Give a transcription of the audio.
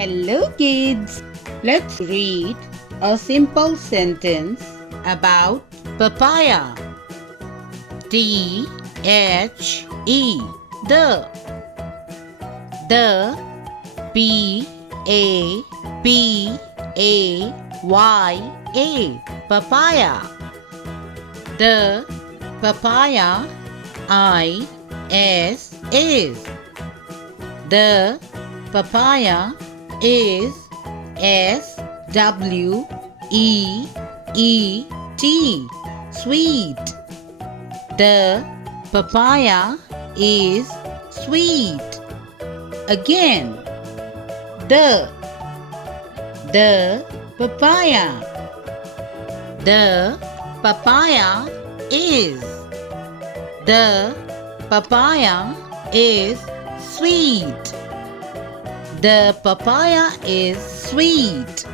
Hello kids! Let's read a simple sentence about papaya. T-H-E The P-A-P-A-Y-A Papaya. The papaya is the papaya is S-W-E-E-T sweet. The papaya is sweet. Again, the papaya. The papaya is. The papaya is sweet. The papaya is sweet.